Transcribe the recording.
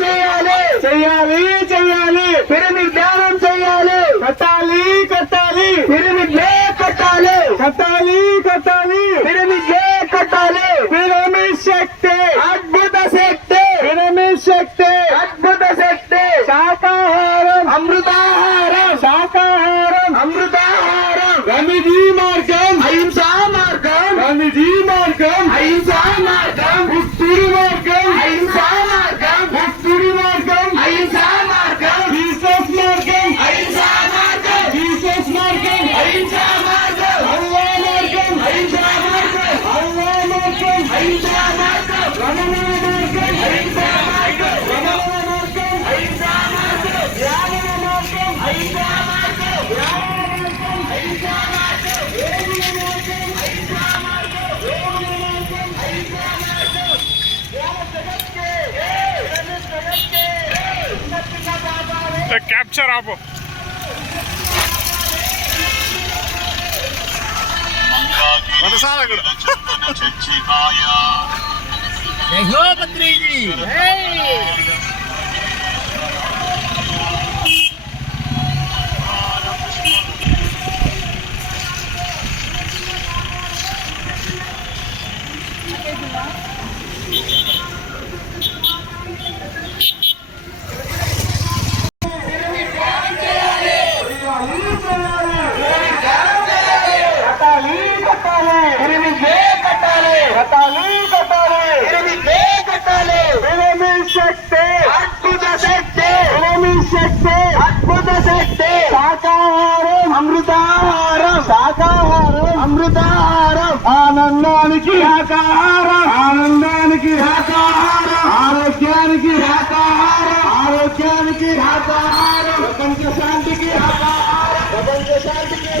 చేయాలి చేయాలి చేయాలి పిరమిడ్ ధ్యానం చేయాలి కట్టాలి కట్టాలి పిరమిడ్ కట్టాలి కట్టాలి కట్టాలి పిరమిడ్ కట్టాలి పిరమిడ్ శక్తి అద్భుత శక్తి పిరమిడ్ శక్తి అద్భుత శక్తి శాకాహారం అమృతాహారం శాకాహారం అమృతాహారం గాంధీజీ మార్గం అహింసా మార్గం గాంధీజీ మార్గం అహింసా మార్గం ముక్తుడి మార్గం అహింసా మార్గం ముక్తుడి మార్గం అహింసా మార్గం జీసస్ మార్గం అహింసా మార్గం జీసస్ మార్గం అహింసా మార్గం అల్లా మార్గం అహింసా మార్గం అల్లా మార్గం అహింసా మార్గం రమణ మార్గం అహింసా మార్గం రమణ మార్గం అహింసా మార్గం ధ్యాన మార్గం అహింసా మార్గం ధ్యాన మార్గం అహింసా మార్గం యోగిన మార్గం అహింసా మార్గం యోగిన మార్గం అహింసా మార్గం ధ్యాన జగత్కే జగత్కే ఉన్నతిగా బాబాలే క్యాప్చర్ ఆపు శక్తి అద్భుత శక్తి పిరమిడ్ శక్తి అద్భుత శక్తి శాకాహారం అమృతాహారం శాకాహారం అమృతాహారం ఆనందానికి శాకాహారం ఆనందానికి శాకాహారం ఆరోగ్యానికి శాకాహారం ఆరోగ్యానికి శాకాహారం ప్రపంచ శాంతికి శాకాహారం ప్రపంచ శాంతికి